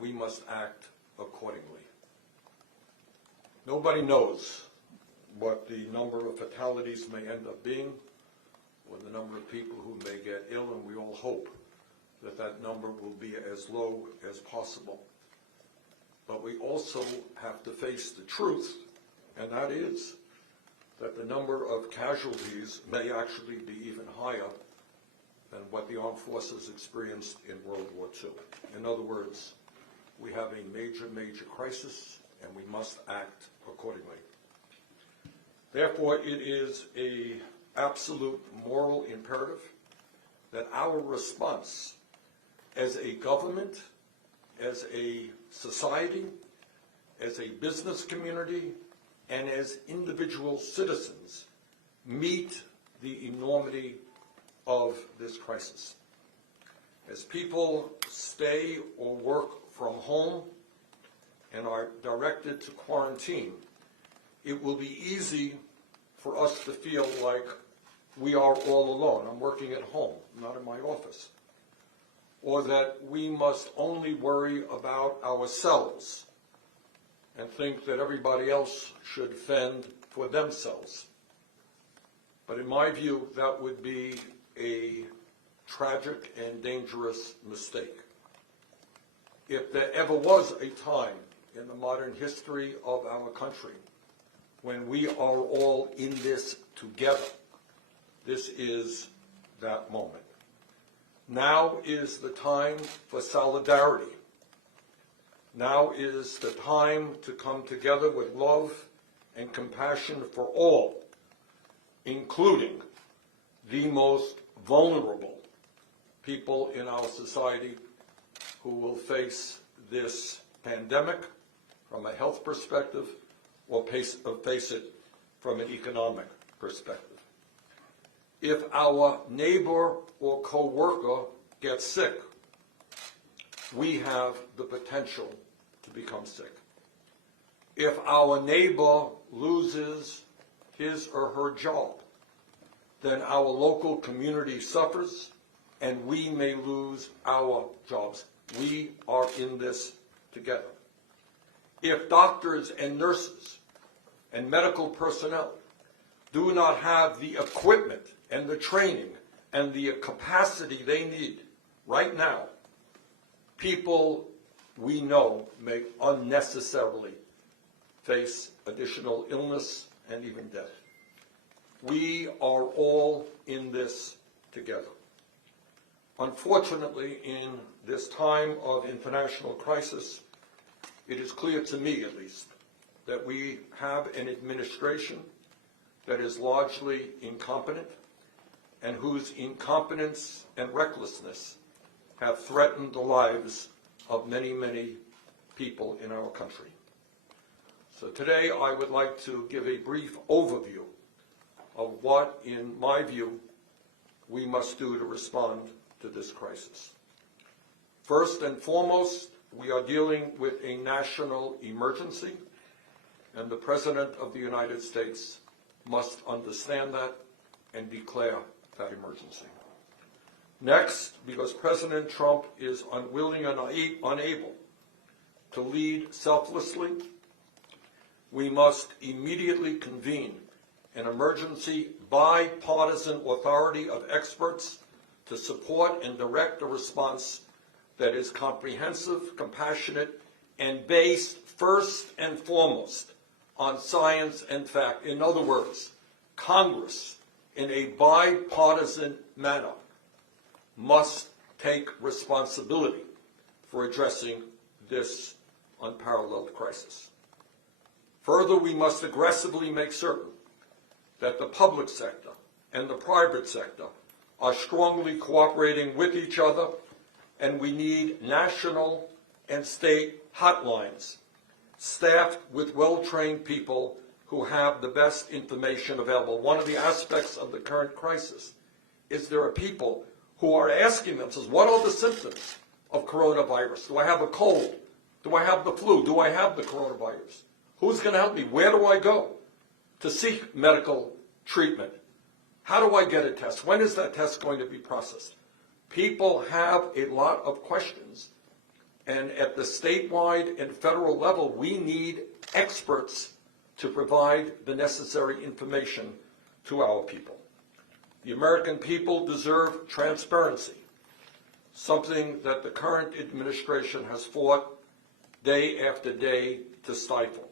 we must act accordingly. Nobody knows what the number of fatalities may end up being, or the number of people who may get ill, and we all hope that that number will be as low as possible. But we also have to face the truth, and that is that the number of casualties may actually be even higher than what the armed forces experienced in World War II. In other words, we have a major, major crisis, and we must act accordingly. Therefore, it is an absolute moral imperative that our response as a government, as a society, as a business community, and as individual citizens meet the enormity of this crisis. As people stay or work from home and are directed to quarantine, it will be easy for us to feel like we are all alone. I'm working at home, not in my office. Or that we must only worry about ourselves and think that everybody else should fend for themselves. But in my view, that would be a tragic and dangerous mistake. If there ever was a time in the modern history of our country when we are all in this together, this is that moment. Now is the time for solidarity. Now is the time to come together with love and compassion for all, including the most vulnerable people in our society who will face this pandemic from a health perspective or face it from an economic perspective. If our neighbor or co-worker gets sick, we have the potential to become sick. If our neighbor loses his or her job, then our local community suffers and we may lose our jobs. We are in this together. If doctors and nurses and medical personnel do not have the equipment and the training and the capacity they need right now, people we know may unnecessarily face additional illness and even death. We are all in this together. Unfortunately, in this time of international crisis, it is clear to me, at least, that we have an administration that is largely incompetent and whose incompetence and recklessness have threatened the lives of many, many people in our country. So today I would like to give a brief overview of what, in my view, we must do to respond to this crisis. First and foremost, we are dealing with a national emergency, and the President of the United States must understand that and declare that emergency. Next, because President Trump is unwilling and unable to lead selflessly, we must immediately convene an emergency bipartisan authority of experts to support and direct a response that is comprehensive, compassionate, and based first and foremost on science and fact. In other words, Congress, in a bipartisan manner, must take responsibility for addressing this unparalleled crisis. Further, we must aggressively make certain that the public sector and the private sector are strongly cooperating with each other, and we need national and state hotlines staffed with well-trained people who have the best information available. One of the aspects of the current crisis is there are people who are asking themselves, what are the symptoms of coronavirus? Do I have a cold? Do I have the flu? Do I have the coronavirus? Who's going to help me? Where do I go to seek medical treatment? How do I get a test? When is that test going to be processed? People have a lot of questions, And at the statewide and federal level, we need experts to provide the necessary information to our people. The American people deserve transparency, something that the current administration has fought day after day to stifle.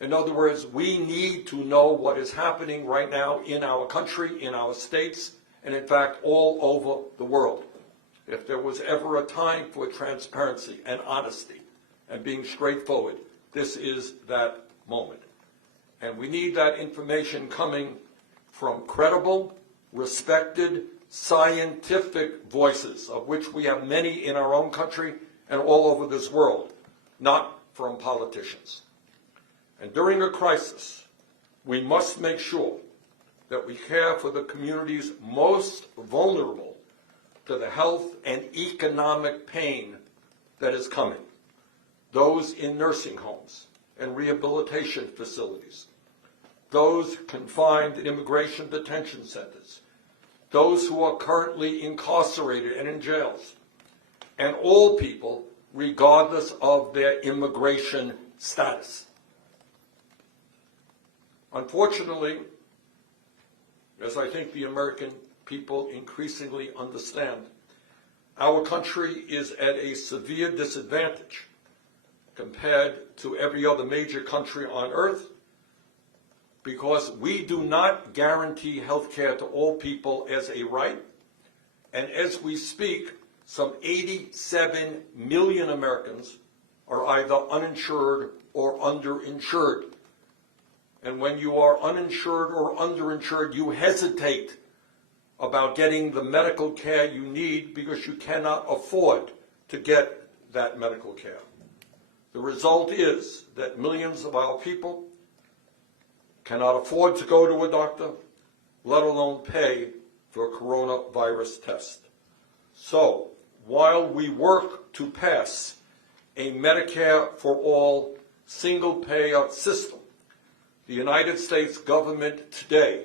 In other words, we need to know what is happening right now in our country, in our states, and in fact all over the world. If there was ever a time for transparency and honesty and being straightforward, this is that moment. And we need that information coming from credible, respected, scientific voices, of which we have many in our own country and all over this world, not from politicians. And during a crisis, we must make sure that we care for the communities most vulnerable to the health and economic pain that is coming. Those in nursing homes and rehabilitation facilities, those confined in immigration detention centers, those who are currently incarcerated and in jails, and all people regardless of their immigration status. Unfortunately, as I think the American people increasingly understand, our country is at a severe disadvantage compared to every other major country on earth because we do not guarantee health care to all people as a right. And as we speak, some 87 million Americans are either uninsured or underinsured. And when you are uninsured or underinsured, you hesitate about getting the medical care you need because you cannot afford to get that medical care. The result is that millions of our people cannot afford to go to a doctor, let alone pay for a coronavirus test. So, while we work to pass a Medicare for all single-payer system, the United States government today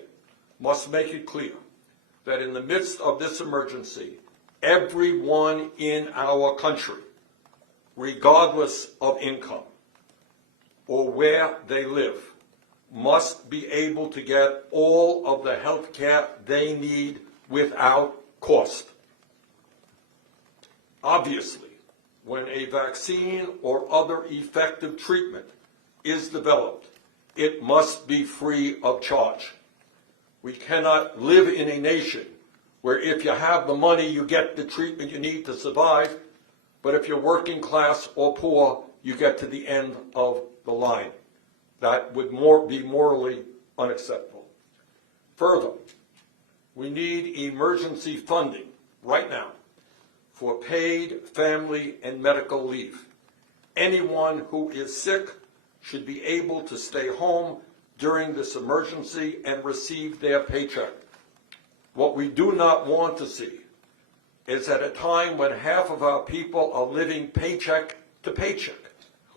must make it clear that in the midst of this emergency, everyone in our country, regardless of income or where they live, must be able to get all of the health care they need without cost. Obviously, when a vaccine or other effective treatment is developed, it must be free of charge. We cannot live in a nation where if you have the money, you get the treatment you need to survive, but if you're working class or poor, you get to the end of the line. That would be morally unacceptable. Further, we need emergency funding right now for paid family and medical leave. Anyone who is sick should be able to stay home during this emergency and receive their paycheck. What we do not want to see is at a time when half of our people are living paycheck to paycheck,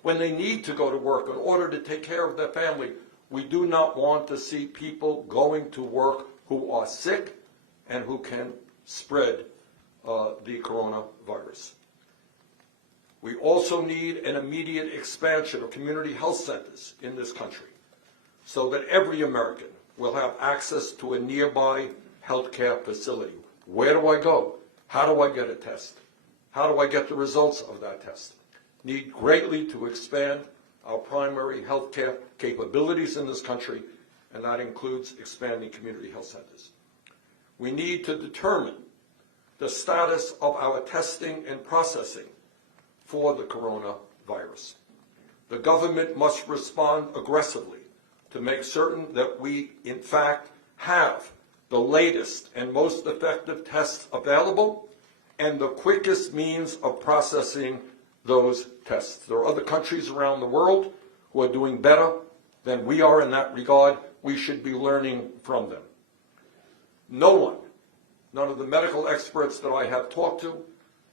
when they need to go to work in order to take care of their family, we do not want to see people going to work who are sick and who can spread the coronavirus. We also need an immediate expansion of community health centers in this country so that every American will have access to a nearby healthcare facility. Where do I go? How do I get a test? How do I get the results of that test? Need greatly to expand our primary healthcare capabilities in this country, and that includes expanding community health centers. We need to determine the status of our testing and processing for the coronavirus. The government must respond aggressively to make certain that we, in fact, have the latest and most effective tests available and the quickest means of processing those tests. There are other countries around the world who are doing better than we are in that regard. We should be learning from them. None of the medical experts that I have talked to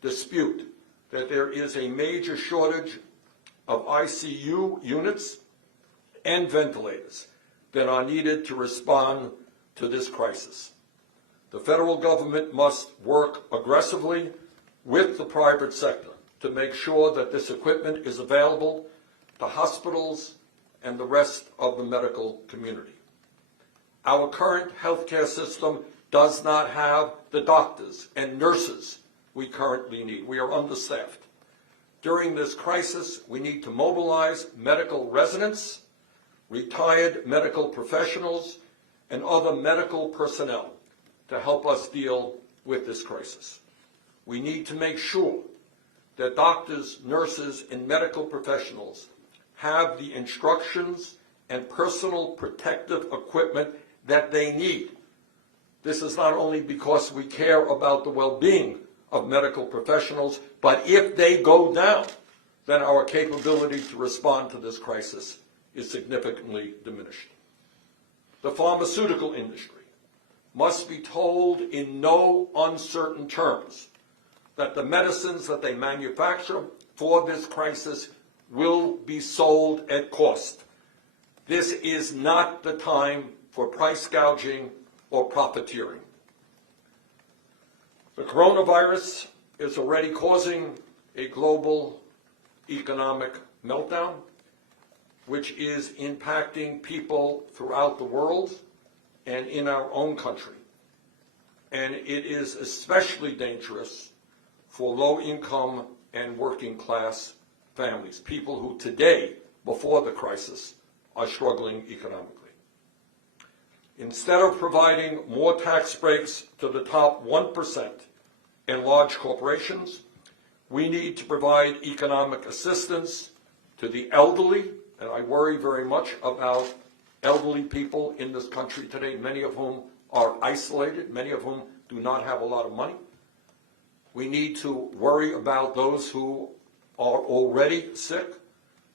dispute that there is a major shortage of ICU units and ventilators that are needed to respond to this crisis. The federal government must work aggressively with the private sector to make sure that this equipment is available to hospitals and the rest of the medical community. Our current healthcare system does not have the doctors and nurses we currently need. We are understaffed. During this crisis, we need to mobilize medical residents, retired medical professionals, and other medical personnel to help us deal with this crisis. We need to make sure that doctors, nurses, and medical professionals have the instructions and personal protective equipment that they need. This is not only because we care about the well-being of medical professionals, but if they go down, then our capability to respond to this crisis is significantly diminished. The pharmaceutical industry must be told in no uncertain terms that the medicines that they manufacture for this crisis will be sold at cost. This is not the time for price gouging or profiteering. The coronavirus is already causing a global economic meltdown, which is impacting people throughout the world and in our own country. And it is especially dangerous for low-income and working-class families, people who today, before the crisis, are struggling economically. Instead of providing more tax breaks to the top 1% and large corporations, we need to provide economic assistance to the elderly, and I worry very much about elderly people in this country today, many of whom are isolated, many of whom do not have a lot of money. We need to worry about those who are already sick.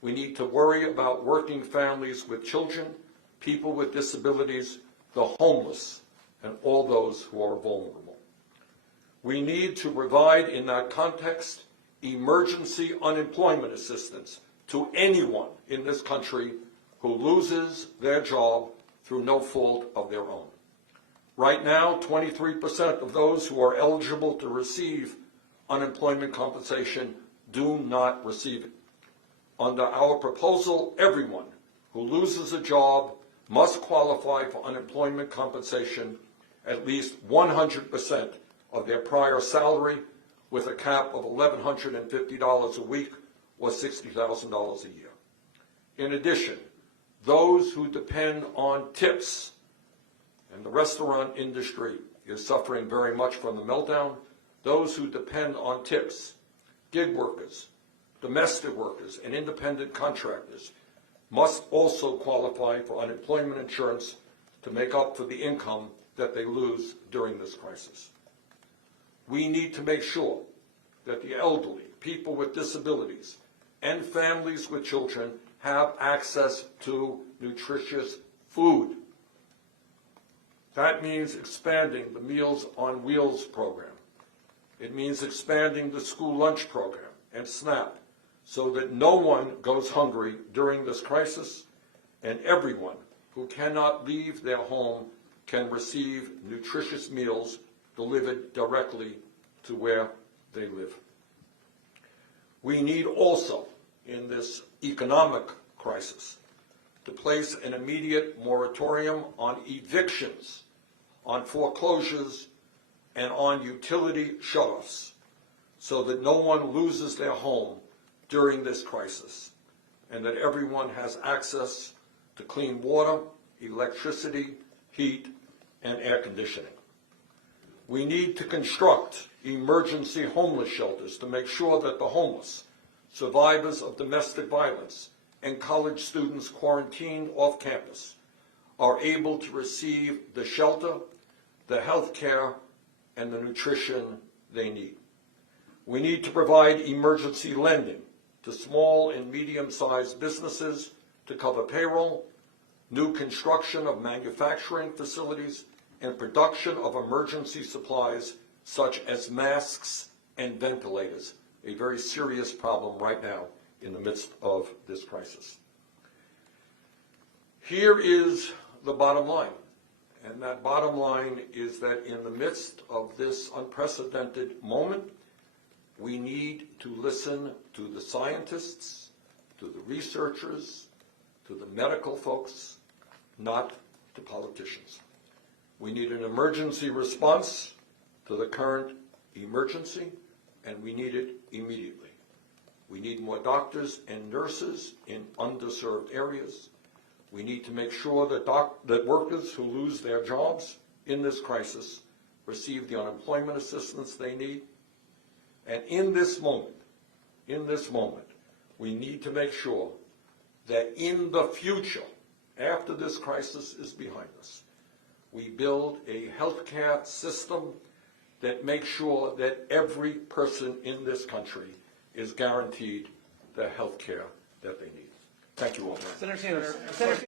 We need to worry about working families with children, people with disabilities, the homeless, and all those who are vulnerable. We need to provide, in that context, emergency unemployment assistance to anyone in this country who loses their job through no fault of their own. Right now, 23% of those who are eligible to receive unemployment compensation do not receive it. Under our proposal, everyone who loses a job must qualify for unemployment compensation at least 100% of their prior salary, with a cap of $1,150 a week or $60,000 a year. In addition, those who depend on tips, and the restaurant industry is suffering very much from the meltdown, those who depend on tips, gig workers, domestic workers, and independent contractors must also qualify for unemployment insurance to make up for the income that they lose during this crisis. We need to make sure that the elderly, people with disabilities, and families with children have access to nutritious food. That means expanding the Meals on Wheels program. It means expanding the school lunch program and SNAP so that no one goes hungry during this crisis, and everyone who cannot leave their home can receive nutritious meals delivered directly to where they live. We need also, in this economic crisis, to place an immediate moratorium on evictions, on foreclosures, and on utility shutoffs, so that no one loses their home during this crisis, and that everyone has access to clean water, electricity, heat, and air conditioning. We need to construct emergency homeless shelters to make sure that the homeless, survivors of domestic violence, and college students quarantined off campus are able to receive the shelter, the health care, and the nutrition they need. We need to provide emergency lending to small and medium-sized businesses to cover payroll, new construction of manufacturing facilities, and production of emergency supplies such as masks and ventilators, a very serious problem right now in the midst of this crisis. Here is the bottom line, and that bottom line is that in the midst of this unprecedented moment, We need to listen to the scientists, to the researchers, to the medical folks, not to politicians. We need an emergency response to the current emergency, and we need it immediately. We need more doctors and nurses in underserved areas. We need to make sure that workers who lose their jobs in this crisis receive the unemployment assistance they need. And in this moment, we need to make sure that in the future, after this crisis is behind us, we build a healthcare system that makes sure that every person in this country is guaranteed the health care that they need. Thank you all. Senator Taylor.